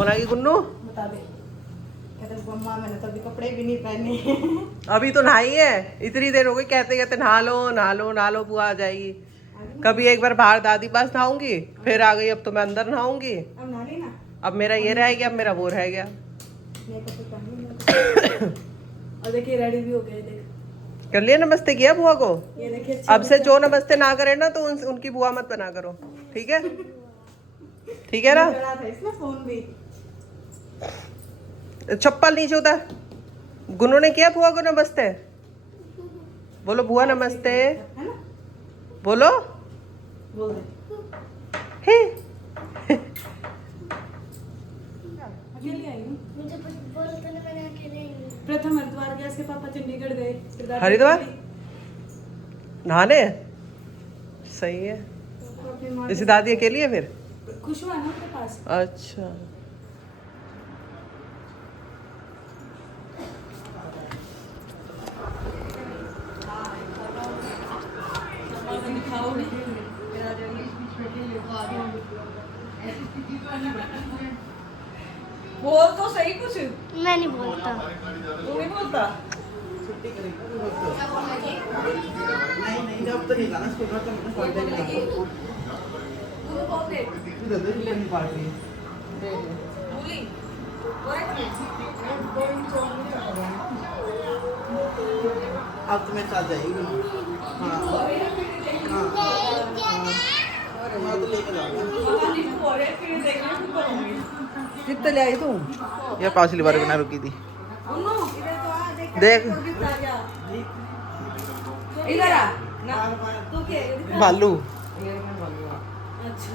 सोना की गुन्नू बता दे। कहते मम्मा मैंने तो अभी कपड़े भी नहीं पहने। अभी तो नहाई है, इतनी देर हो गई कहते कहते नहा लो नहा लो नहा लो, बुआ आ जाएगी। कभी एक बार बाहर दादी पास नहाऊंगी, फिर आ गई अब तो मैं अंदर नहाऊंगी। अब नहा ली ना। अब मेरा ये रह गया, अब मेरा वो रह गया। और देखिए रेडी भी हो गए, देख कर लिया, नमस्ते किया बुआ को। ये देखिए अब से जो नमस्ते ना करे ना तो उनकी बुआ मत बना करो, ठीक है? ठीक है ना? चला था इसमें फोन भी। चप्पल नीचे उतार। गुन्नू ने किया बुआ को नमस्ते? बोलो बुआ नमस्ते, है ना, बोलो। बोल दे। हे अकेले आई हूँ। मुझे बोल तो ना, मैंने अकेले ही हूँ। प्रथम हरिद्वार गए, इसके पापा चंडीगढ़ गए। हरिद्वार नहाने? सही है। अपनी माँ जैसे दादी अकेली है फिर? खुश हुआ ना उनके पास। अच्छा बोल तो सही कुछ। मैं नहीं बोलता। तू नहीं बोलता। नहीं जब तो नहीं जाना स्कूल में तो मैं पढ़ देंगे तू बोल दे। इधर तो नहीं पार्टी बोली। अब तो मैं साथ जाएगी हाँ मैं तो लेके जाऊंगा कितने ले आई तू? ये पांचली बार बिना रुकी थी देख इधर आ ना, तू क्या भालू अच्छा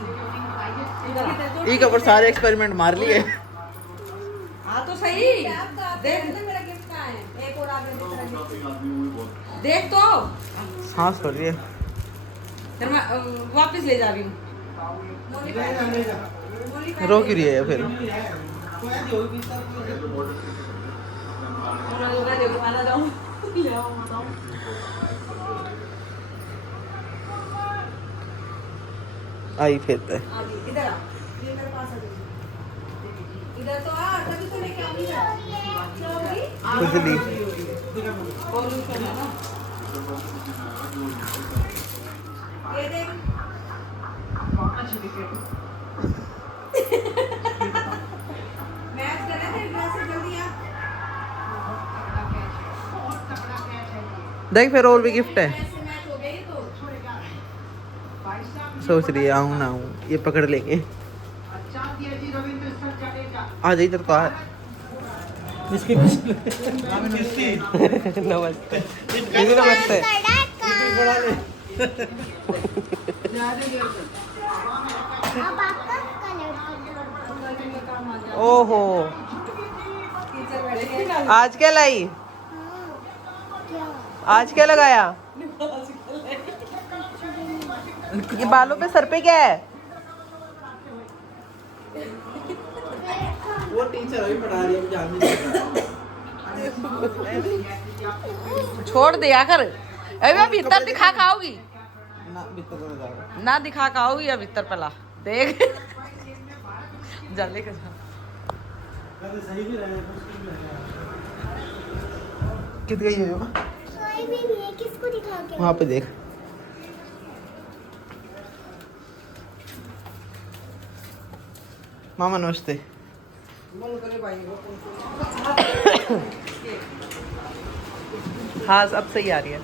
एक ऊपर सारे एक्सपेरिमेंट मार लिए हाँ तो सही देख मेरा गिफ्ट कहाँ है, एक और आपने देख तो सांस भर रही है फिर मैं वापस ले जा रही हूँ। रो क्यों रही है फिर आई फिर इधर आ, ये मेरे पास आ जाइए। इधर तो आ, तभी तो लेके आऊंगी ना। खुजली पॉल्यूशन है ना। ये देख मैच कर रहे थे, इधर से जल्दी आ। देख फिर और भी गिफ्ट है ऐसे मैच हो गई तो सोच रही है आऊँ ना आऊँ ये पकड़ लेंगे आ जाइए इधर तो आ इसके नमस्ते दीदी नमस्ते। अब आपका कलर ओहो आज क्या लाई? क्या? आज क्या लगाया? ये बालों पे सर पे क्या है? वो टीचर अभी पढ़ा रही है जान नहीं छोड़ दिया कर। अभी मैं भीतर दिखा के आऊंगी ना भीतर तो जाएगा ना, दिखा के आऊंगी या भीतर पला देख जा लेके जा। कित गई है कोई भी नहीं है, किसको दिखा के? वहाँ पे देख मामा नमस्ते हाँ अब सही आ रही है।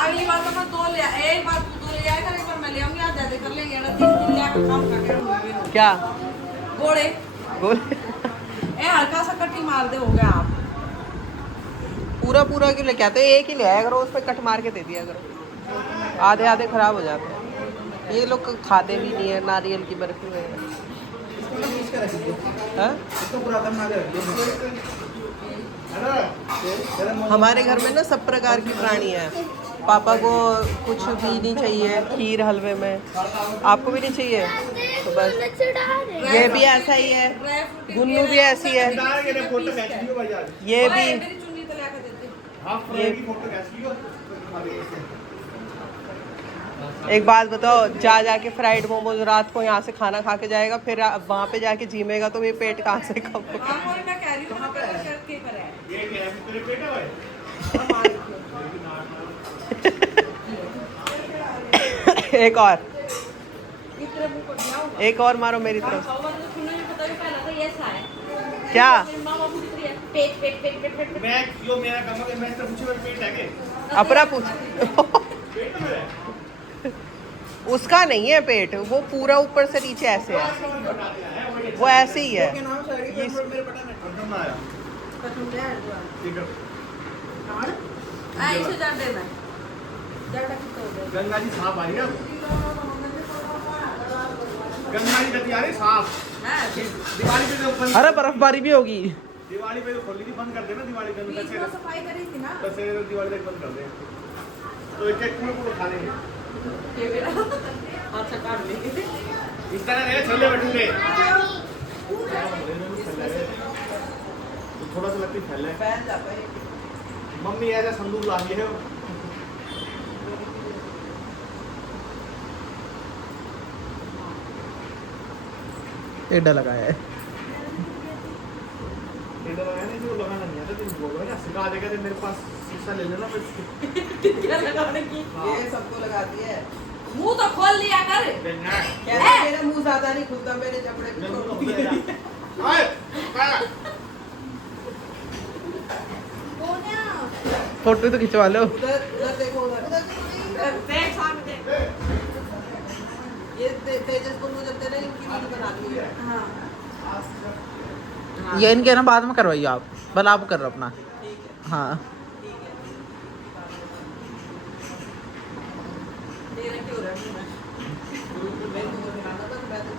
अगली बार तो मैं दो ले, एक बार तू दो ले आएगा, एक बार मैं ले आऊंगी, आज ज्यादा कर लेंगे ना, 3 दिन लेकर काम करके क्या गोड़े बोल? ए हल्का सा कटी मार दे, हो गया आप। पूरा पूरा क्यों लेके आते? एक ही ले आया करो, उस पर कट मार के दे दिया करो, आधे आधे खराब हो जाते हैं। ये लोग खाते भी नहीं है नारियल की बर्फी वगैरह। हाँ? हमारे घर में ना सब प्रकार की प्राणी है। पापा को कुछ भी नहीं चाहिए खीर हलवे में, आपको भी नहीं चाहिए तो बस ये भी ऐसा ही है, गुन्नू भी ऐसी है, ये भी मेरी चुन्नी तो लेकर देते। ये एक बात बताओ, जा जाके फ्राइड मोमोज रात को यहाँ से खाना खा के जाएगा, फिर वहाँ पे जाके जिमेगा तो ये पेट कहाँ से कम होगा? हाँ और मैं कह रही हूँ वहाँ पे तो करके पर है ये क्या है तेरे पेट है एक और, इतना मुंह को दिया होगा एक और मारो मेरी तरफ। और तो सुनने में पता भी पहला तो ये सा है क्या? मेरी मामा पूछ रही है पेट पेट पेट पेट पेट मैं यो मेरा कमर है, मैं इससे पूछे मेरे पेट है के अपना पूछ। पेट में है उसका नहीं है पेट, वो पूरा ऊपर से नीचे ऐसे है, वो ऐसे ही है। क्या नाम है साड़ी के ऊपर मेरे बटन है। खत्म ना आया कसम से है ठीक है और ऐसे जान देना जड़ा कितना हो गया गंगा जी साफ आ रही है गंगा जी गति आ रही साफ हां दिवाली पे जो अरे बर्फबारी भी होगी। दिवाली पे जो खोली थी बंद कर देना दिवाली के अंदर इसको सफाई करी थी ना दशहरे में दिवाली तक बंद कर दे तो एक एक पूरा खा लेंगे ये मेरा अच्छा काट लेंगे इस तरह नहीं छोले भटूरे तो थोड़ा सा लगती फैले फैल जाता है। मम्मी ऐसा संदूक ला लिए है टेढ़ा लगाया है। इधर आया नहीं जो लगाना नहीं आता तुम बोलो ना सिखा देगा तो मेरे पास शीशा ले लेना फिर क्या लगाने की ये सबको लगाती है। मुंह तो खोल लिया कर देखना कहते हैं, मेरा मुंह ज्यादा नहीं खुलता, मेरे जबड़े पे छोड़ दिए। ओए क्या फोटो तो खिंचवा लो। उधर उधर देखो, उधर देख सामने देख ये तेजस को मुझे तेरे इनकी रील बनानी है। हां ये इनके ना बाद में करवाइए आप, भला आप कर रहे हो अपना। हाँ तेरा क्यों रहा है? मैं तो बनाना था, मैं तो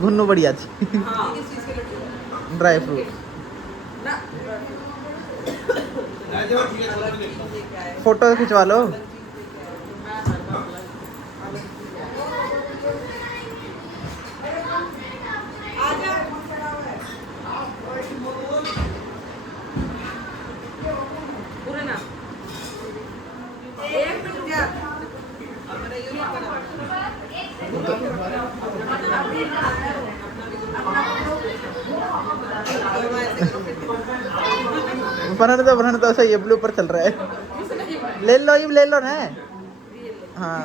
गुन्नू बढ़िया थी। हां किस चीज के लड्डू? Dry fruit. ना ये क्या है? फोटो खिंचवा लो। आजा पूरे ना एक मिनट क्या अपना यूज करना। बनाने तो सही है, ब्लू पर चल रहा है। ले लो, ये ले लो ना। हाँ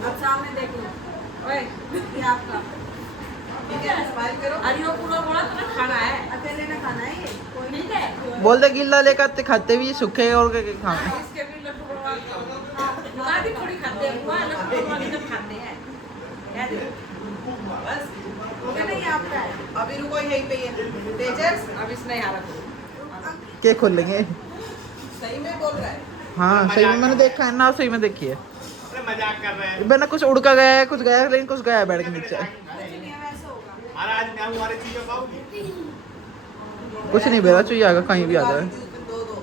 अब सामने देख लो ओए ये आपका ठीक है, स्माइल करो। अरे वो पूरा बड़ा तो खाना है अकेले ना खाना है ये कोई नहीं है बोल दे गिल्ला लेकर आते, खाते भी सूखे और खाते। इसके भी लड्डू बनवा के दुकान भी थोड़ी खाते हैं वो लड्डू बनवा के जब खाते हैं क्या दे बस हो गया नहीं आपका है अभी रुको, यहीं पे ही है। तेजस अब इसने यहाँ रखो के खोलेंगे। सही में बोल रहा है। हाँ सही में मैंने देखा है ना, सही में देखी है। अरे मजाक कर रहे हैं मैंने कुछ उड़ का गया है, कुछ गया है, लेकिन कुछ गया है बैठ के नीचे। अरे आज मैं हमारे चीजें पाऊंगी कुछ नहीं बेरा चाहिए आगा कहीं भी आ जाए। दो दो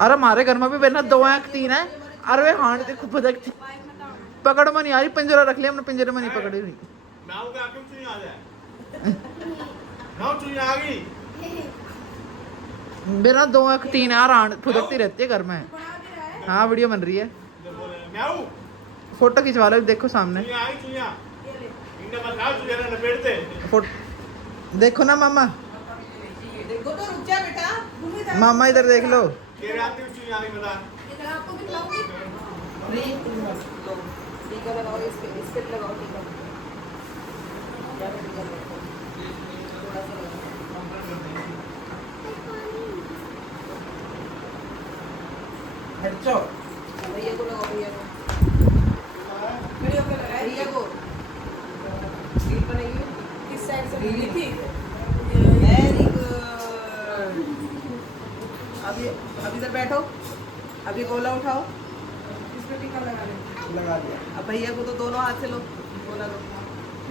अरे हमारे घर में भी बेना 2 आंख 3 है। अरे वे हांड देखो बदकती, पकड़ में नहीं आ रही। पिंजरा रख लिया हमने, पिंजरे में नहीं पकड़ी हुई। मैं आऊंगा क्यों चुनी आ जाए मैं चुनी आ गई बिना 2 आंख 3 यार, हांड फुदकती रहती है घर में। हाँ वीडियो बन रही है, मैं आऊं फोटो खिंचवा लो, देखो सामने चुनिया आई चुनिया इनने बताओ तुझे ना लपेटते फोटो देखो ना मामा। देखो तो, रुक जा बेटा। मामा इधर देख लो। तेरे आते हुए चुनिया आई बता इधर आपको भी खिलाऊंगी लो, टीका लगाओ, इस पे लगाओ टीका। या फिर टीका लगाओ। थोड़ा सा लगाओ। हेडशॉट। भैया को लगाओ, भैया को। वीडियो पे लगाए भैया को रील बनाइए। किस साइड से मिली थी वेरी गुड। अभी अभी इधर बैठो, अभी गोला उठाओ। इस पे टीका लगा ले लगा दिया। अब भैया को तो दोनों हाथ से लो, गोला लो।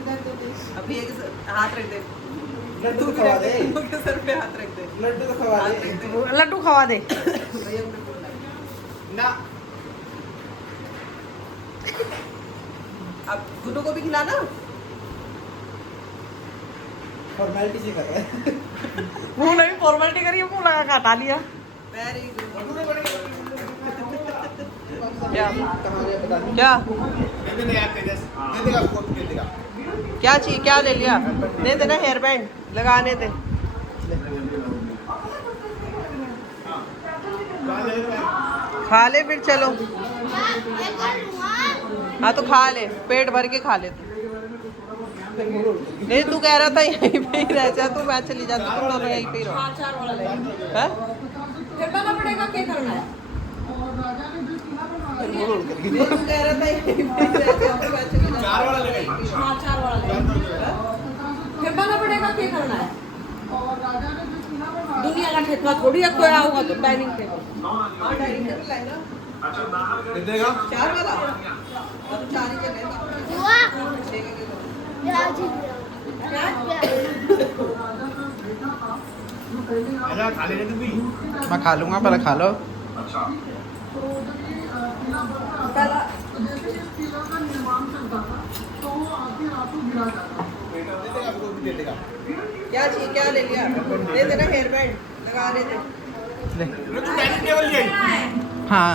इधर तो दे अब भैया के हाथ रख दे, लड्डू तो खवा दे, दोनों के सर पे हाथ रख दे। लड्डू तो खवा हाथ दे। रख दे। लड्डू खवा दे भैया को बिल्कुल ना अब गुड्डू को भी खिलाना। फॉर्मेलिटी से कर रहा है मुंह नहीं फॉर्मेलिटी करी मुंह लगा के हटा लिया वेरी गुड क्या क्या क्या चाहिए क्या ले लिया दे देना हेयर बैंड लगाने दे खा ले फिर चलो हाँ तो खा ले पेट भर के खा ले तू नहीं तू कह रहा था यहीं पे ही रह जा तू मैं चली जाती तुम दोनों यहीं पे ही रहो चार वाला ले हैं? फिर करना पड़ेगा क्या करना है नहीं, तू कह रहा था यहीं पे ही रह जा तो मैं चली जाती हाँ चार वाला ले फिर करना पड़ेगा क्या करना है दुनिया का ठेका थोड़ी है कोई आओगा तो डाइनिंग टेबल हाँ डाइनिंग टेबल लाएगा चार वाला और चार ही चलेगा खा ले तू भी मैं खा लूंगा पहले खा लो क्या चाहिए क्या ले लिया दे देना हेयर बैंड लगा दे ले तू डाइनिंग टेबल ले आई हाँ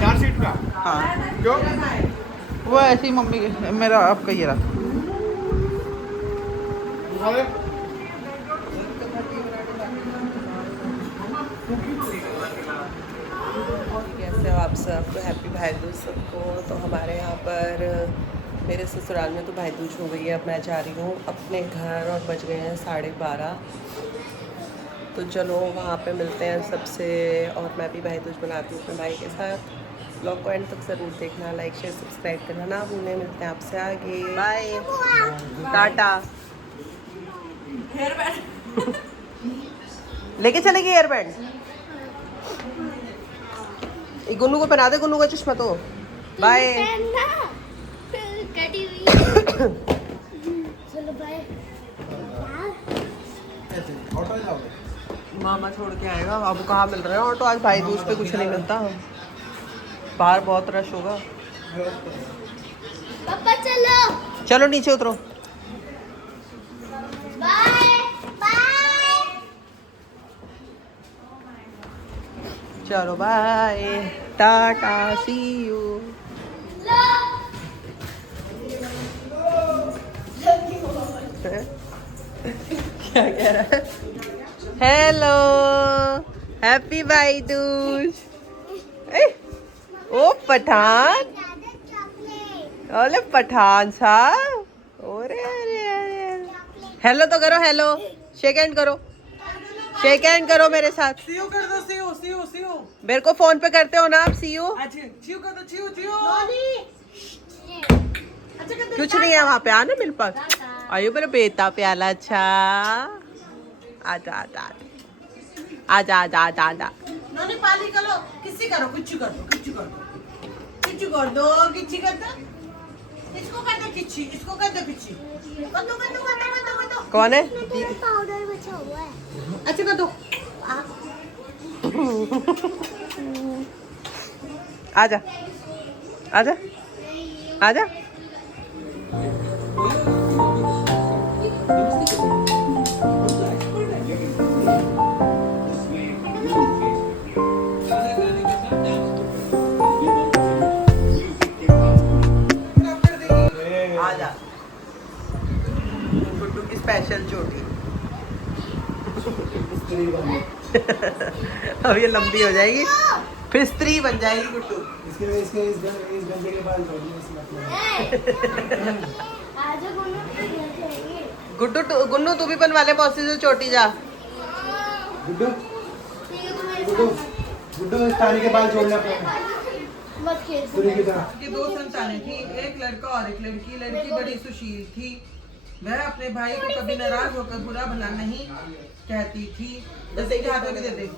4 सीट का हाँ क्यों वो ऐसी मम्मी मेरा आपका ये रहा कैसे हो आप सब तो हैप्पी भाई दूज सबको तो हमारे यहाँ पर मेरे ससुराल में तो भाई दूज हो गई है अब मैं जा रही हूँ अपने घर और बज गए हैं 12:30 तो चलो वहाँ पे मिलते हैं सबसे और मैं भी भाई दूज मनाती हूँ अपने भाई के साथ ब्लॉग को एंड तक ज़रूर देखना लाइक शेयर सब्सक्राइब करना ना भूलें मिलते हैं आपसे आगे बाय टाटा हेयर बैंड लेके चलेगी हेयर बैंड गुन्नू को पहना दे गुन्नू का चश्मा तो बाय कटी हुई चलो बाय ऑटो जाओगे मामा छोड़ के आएगा अब कहाँ मिल रहा है ऑटो आज भाई दूज पे कुछ नहीं मिलता बाहर बहुत रश होगा पापा चलो चलो नीचे उतरो बाय बाय चलो बाय टाटा सी यू क्या कह रहा है हेलो हैप्पी भाई दूज ओ पठान चॉकलेट ओले पठान साहब ओरे अरे अरे हेलो तो करो हेलो शेक हैंड करो शेक हैंड करो मेरे साथ सीयू कर दो सीयू मेरे को फोन पे करते हो ना आप सी यू अच्छा सीयू कर दो सीयू कुछ नहीं है वहाँ पे आना मेरे पास आयो मेरा बेटा प्याला अच्छा आजा आजा आजा आजा आजा आजा नोनी पाली करो किसी करो कुछ कर दो किच्ची कर दो इसको कर दो किच्ची इसको कर दो किच्ची कर दो कौन है मेरा पाउडर बचा हुआ है अच्छा कर दो आजा आजा आजा आजा गुड्डू की स्पेशल चोटी अब ये लंबी हो जाएगी फिर स्त्री बन जाएगी गुड्डू इस गंजे के बाल छोड़ दिए आज गुन्नू के घर जाएंगे गुन्नू तू भी बनवा ले मौसी से चोटी जा गुड्डू इस तारी के बाल छोड़ ले अपने मत खेल दूरी की तरह की दो संतानें थी एक लड़का और एक लड़की लड़की बड़ी सुशील थी वह अपने भाई को कभी नाराज होकर बुरा भला नहीं कहती थी जैसे कि हाथों में दे दे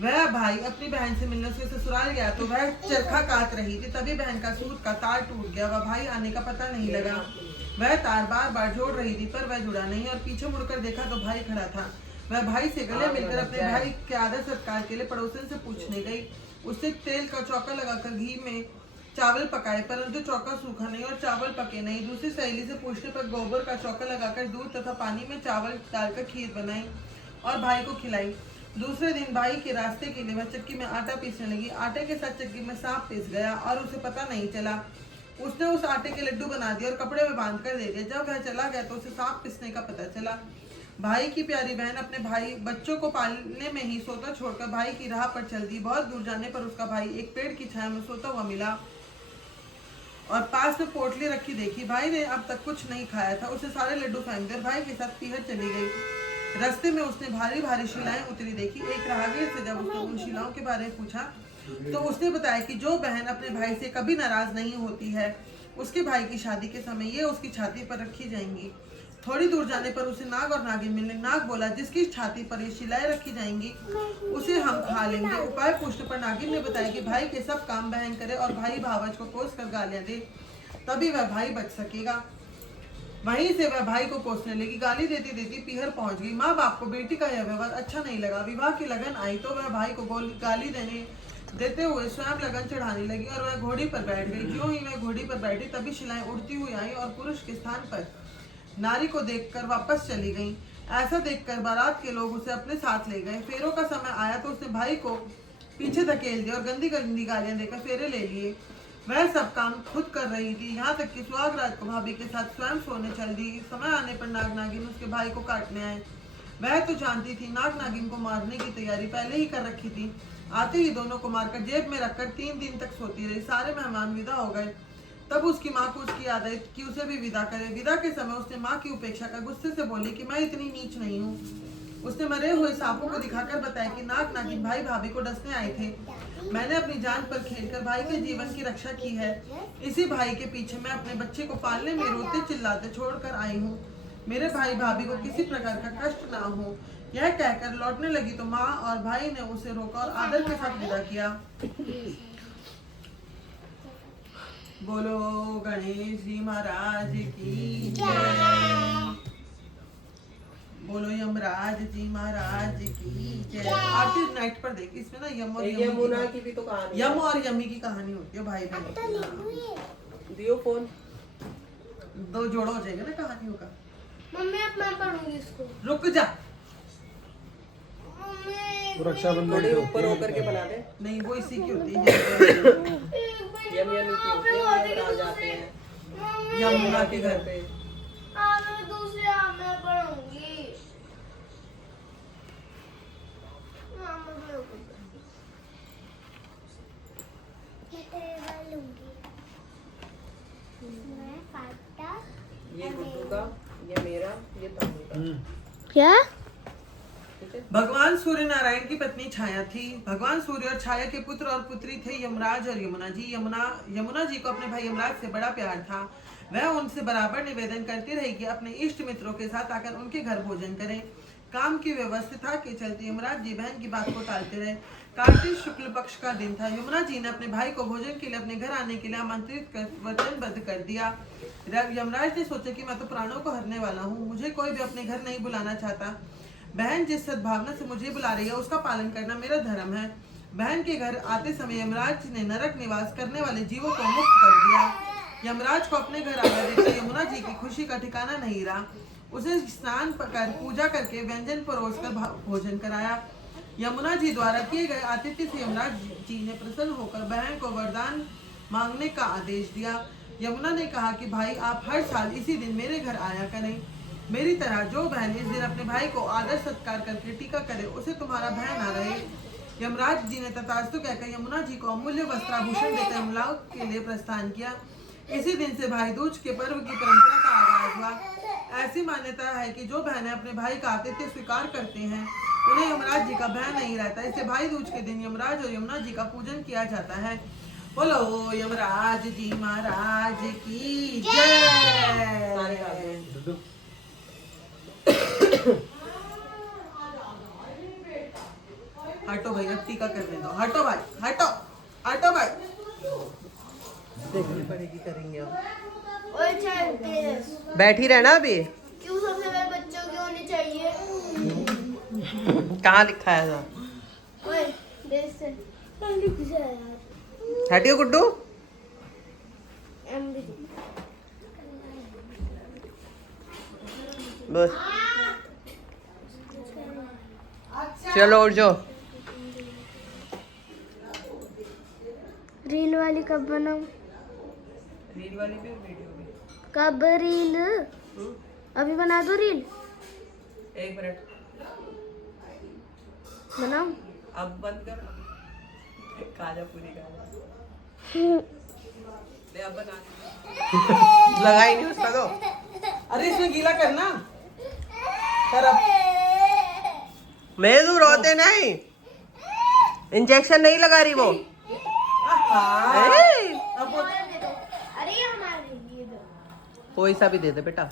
वह भाई अपनी बहन से मिलने उसके ससुराल गया तो वह चरखा काट रही थी तभी बहन का सूत का तार टूट गया वह भाई आने का पता नहीं लगा वह तार बार बार जोड़ रही थी पर वह जुड़ा नहीं और पीछे मुड़कर देखा तो भाई खड़ा था वह भाई से गले मिलकर अपने भाई के आदर सत्कार के लिए पड़ोसन से पूछने गई उससे तेल का चौका लगाकर घी में चावल पकाए परंतु चौका सूखा नहीं और चावल पके नहीं। दूसरी सहेली से पूछने पर गोबर का चौका लगाकर दूध तथा पानी में चावल डालकर खीर बनाई और भाई को खिलाई। दूसरे दिन भाई के रास्ते के लिए वह चक्की में आटा पीसने लगी। आटे के साथ चक्की में सांप पिस गया और उसे पता नहीं चला। उसने उस आटे के लड्डू बना दिए और कपड़े में बांध कर दे दिए। जब वह चला गया तो उसे सांप पिसने का पता चला। भाई की प्यारी बहन अपने भाई बच्चों को पालने में ही सोता छोड़कर भाई की राह पर चल दी। बहुत दूर जाने पर उसका भाई एक पेड़ की छाया में सोता हुआ मिला और पास में पोटली रखी देखी। भाई ने अब तक कुछ नहीं खाया था। उसे सारे लड्डू फेंक कर भाई के साथ पीहर चली गई। रास्ते में उसने भारी भारी शिलाएं उतरी देखी। एक राहगीर से जब उसने उन शिलाओं के बारे में पूछा तो उसने बताया कि जो बहन अपने भाई से कभी नाराज नहीं होती है उसके भाई की शादी के समय ये उसकी छाती पर रखी जाएंगी। थोड़ी दूर जाने पर उसे नाग और नागिन मिलने। नाग बोला, जिसकी छाती पर ये शिलाएं रखी जाएंगी उसे हम खा लेंगे। उपाय पूछने पर नागिन ने बताया कि भाई के सब काम बहन करे और भाई भावज को कोस कर गालियां दे, तभी वह भाई बच सकेगा। वहीं से वह भाई को कोसने लगी। गाली देती देती पीहर पहुंच गई। माँ बाप को बेटी का यह व्यवहार अच्छा नहीं लगा। विवाह की लगन आई तो वह भाई को गाली देते हुए स्वयं लगन चढ़ाने लगी और वह घोड़ी पर बैठ गई। ज्यों ही वह घोड़ी पर बैठी तभी शिलाएं उड़ती हुई आई और पुरुष के स्थान पर नारी को देखकर वापस चली गईं। ऐसा देखकर बारात के लोग उसे अपने साथ ले गए। फेरों का समय आया तो उसने भाई को पीछे धकेल दिया और गंदी गंदी गालियां देकर फेरे ले लिए। वह सब काम खुद कर रही थी, यहाँ तक कि सुहागरात को भाभी के साथ स्वयं सोने चल दी। समय आने पर नाग नागिन उसके भाई को काटने आए। वह तो जानती थी नाग नागिन को मारने की तैयारी पहले ही कर रखी थी। आते ही दोनों को मारकर जेब में रखकर 3 दिन तक सोती रही। सारे मेहमान विदा हो गए। तब उसकी माँ को उसकी याद आई कि उसे भी विदा करे। विदा के समय उसने माँ की उपेक्षा कर गुस्से से बोली कि मैं इतनी नीच नहीं हूँ। उसने मरे हुए सांपों को दिखाकर बताया कि नाग नागिन भाई भाभी को डसने आए थे। मैंने अपनी जान पर खेलकर भाई के जीवन की रक्षा की है। इसी भाई के पीछे मैं अपने बच्चे को पालने में रोते चिल्लाते छोड़कर आई हूँ। मेरे भाई भाभी को किसी प्रकार का कष्ट ना हो। यह कहकर लौटने लगी तो माँ और भाई ने उसे रोका और आदर के साथ विदा किया। बोलो गणेश जी महाराज की जय। बोलो यमराज जी महाराज की जय। आरती नाइट पर देख, इसमें ना यम और यमुना की भी तो कहानी, यम और यमी की कहानी होती है भाई बहन। दियो फोन, 2 जोड़ा हो जाएगा ना कहानियों का। मम्मी अब मैं पढ़ूंगी इसको। रुक जा, रक्षाबंधन थोड़ी ऊपर होकर के बना दे। नहीं वो इसी की होती है। यम यमी की होती है, यमराज आते हैं यमुना के घर पे। मैं दूसरे आप में पढ़ूंगी। ये गुड्डू का, ये मेरा, ये तामू का। क्या? भगवान सूर्य नारायण की पत्नी छाया थी। भगवान सूर्य और छाया के पुत्र और पुत्री थे यमराज और यमुना जी। यमुना जी को अपने भाई यमराज से बड़ा प्यार था। वह उनसे बराबर निवेदन करती रही कि अपने इष्ट मित्रों के साथ आकर उनके घर भोजन करें। काम की व्यवस्था के चलते यमराज जी बहन की बात को टालते रहे। कार्तिक शुक्ल पक्ष का दिन था। यमुना जी ने अपने भाई को भोजन के लिए अपने घर आने के लिए आमंत्रित कर वचनबद्ध कर दिया। यमराज ने सोचा कि मैं तो प्राणों को हरने वाला हूँ, मुझे कोई भी अपने घर नहीं बुलाना चाहता। बहन जिस सद्भावना से मुझे बुला रही है उसका पालन करना मेरा धर्म है। बहन के घर आते समय यमराज ने नरक निवास करने वाले जीवों को मुक्त कर दिया। यमराज को अपने घर आना देखकर यमुना जी की खुशी का ठिकाना नहीं रहा। उसे स्नान कर पूजा करके व्यंजन परोसकर भोजन कराया। यमुना जी द्वारा किए गए आतिथ्य से यमराज जी ने प्रसन्न होकर बहन को वरदान मांगने का आदेश दिया। यमुना ने कहा कि भाई आप हर साल इसी दिन मेरे घर आया करें। मेरी तरह जो बहन इस दिन अपने भाई को आदर सत्कार करके टीका करे उसे तुम्हारा भय ना रहे। यमराज जी ने तथास्तु कहकर यमुना जी को अमूल्य वस्त्राभूषण देकर यमलोक के लिए प्रस्थान किया। इसी दिन से भाई दूज के पर्व की परंपरा का आगाज हुआ। ऐसी मान्यता है कि जो बहनें अपने भाई का आतिथ्य स्वीकार करते हैं उन्हें यमराज जी का भय नहीं रहता। इससे भाई दूज के दिन यमराज और यमुना जी का पूजन किया जाता है। बोलो यमराज जी महाराज की जय। हटो भाई, अब टीका करने दो। हटो भाई, हटो हटो भाई, देखनी पड़ेगी, करेंगे अब। बैठी रहना अभी। क्यों सबसे पहले बच्चों की होनी चाहिए? कहाँ लिखा है था? ओए, देख से। लिख जा यार। हटियो गुड्डू। बस चलो उठ जाओ। रील वाली कब बनाऊं? रील वाली भी वीडियो भी। कब रील? अभी बना दो रील। 1 मिनट बनाऊं? अब बंद कर। काजा पूरी काजा ले अब बना। लगाई नहीं उसका तो। अरे इसमें गीला करना। कर अब। मैं तू रोते नहीं, इंजेक्शन नहीं लगा रही वो। हाँ। ए, अब वो- अरे ये हमारे लिए दो। कोई सा भी दे दे बेटा।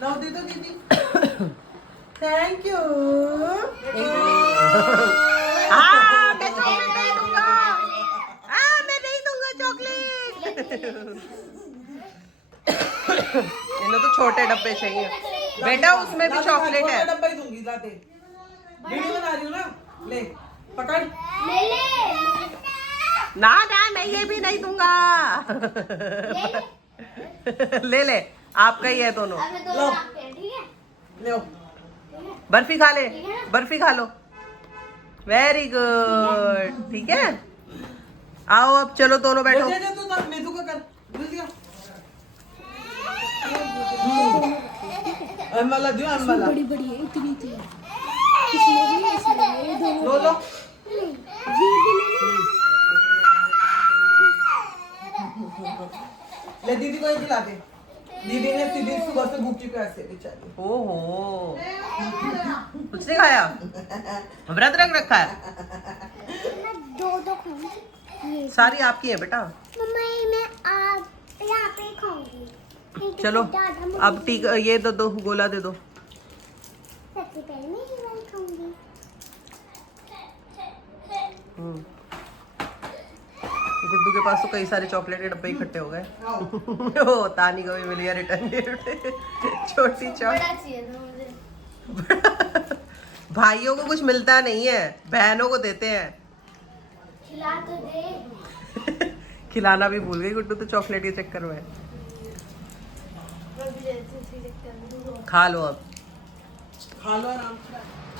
लाओ दे दो दीदी। Thank you. मैं चॉकलेट नहीं दूंगा। मैं नहीं दूंगा चॉकलेट। इन्हें तो छोटे डब्बे चाहिए बेटा, उसमें भी चॉकलेट है। डब्बा ही दूंगी लाते। वीडियो बना रही हूँ ना। ले पकड़। ले ले। ना ना मैं ये भी नहीं दूंगा। ले ले, आपका ही है दोनों। अबे दो लो। रखते हैं, ठीक है? ले आओ। बर्फी खा ले, बर्फी खा लो। वेरी गुड, ठीक है। आओ अब चलो दोनों बैठो। दे दे तू ना मेदू का कर। दे दिया। अम्मला दियो अम्मला। बड़ी बड़ी है, इतनी इतनी। इसमें भी है, इसमें भी है, ये दोनों। लो लो। ये भी ले ले। ले दीदी को एक खिला दे। दीदी ने सीधी सुबह से भूखी प्यासे बेचारी। ओहो, कुछ नहीं खाया, व्रत रख रखा है। दो दो खाऊंगी। सारी आपकी है बेटा। मम्मा ये मैं आज यहाँ पे खाऊंगी। चलो अब टीका ये दो, दो गोला दे दो। सबसे पहले मैं ये वाली खाऊंगी। गुड्डू के पास तो कई सारे चॉकलेट के डब्बे इकट्ठे हो गए। ओ तानी को भी मिल गया रिटर्न गिफ्ट। छोटी चॉकलेट। बड़ा चाहिए था मुझे। भाइयों को कुछ मिलता नहीं है, बहनों को देते हैं। खिला तो दे। खिलाना भी भूल गई गुड्डू तो चॉकलेट के चक्कर में। खा लो अब। खा लो आराम से।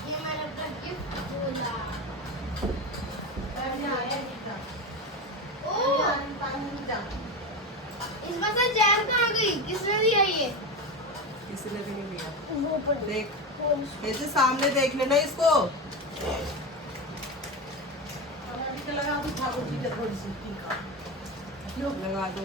ये मैंने अपना गिफ्ट बोला। इसमें से जैम कहाँ गई? किसने दिया ये? किसी ने भी नहीं लिया। वो पर देख, ऐसे सामने देख लेना इसको। लगा दो ठाकुर जी के थोड़ी सी तीखा। लगा दो।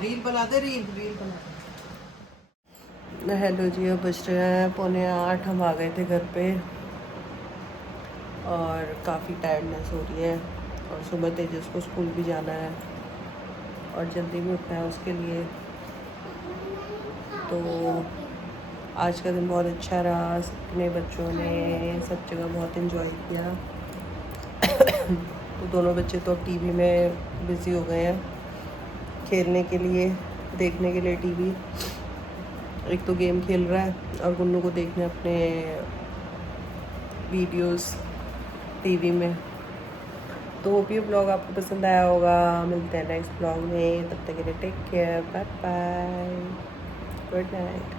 रील बना दे, रील बना दे। हेलो जी, अब बज रहे हैं 7:45। हम आ गए थे घर पे और काफ़ी टायर्डनेस हो रही है और सुबह तेजस को स्कूल भी जाना है और जल्दी भी उठना है उसके लिए। तो आज का दिन बहुत अच्छा रहा। सबने बच्चों ने सब जगह बहुत इन्जॉय किया। तो दोनों बच्चे तो अब टीवी में बिज़ी हो गए हैं, खेलने के लिए, देखने के लिए टीवी। एक तो गेम खेल रहा है और गुन्नू को देखने अपने वीडियोस टीवी में। तो होप ये ब्लॉग आपको पसंद आया होगा। मिलते हैं नेक्स्ट ब्लॉग में, तब तक के लिए take care, bye bye, good night.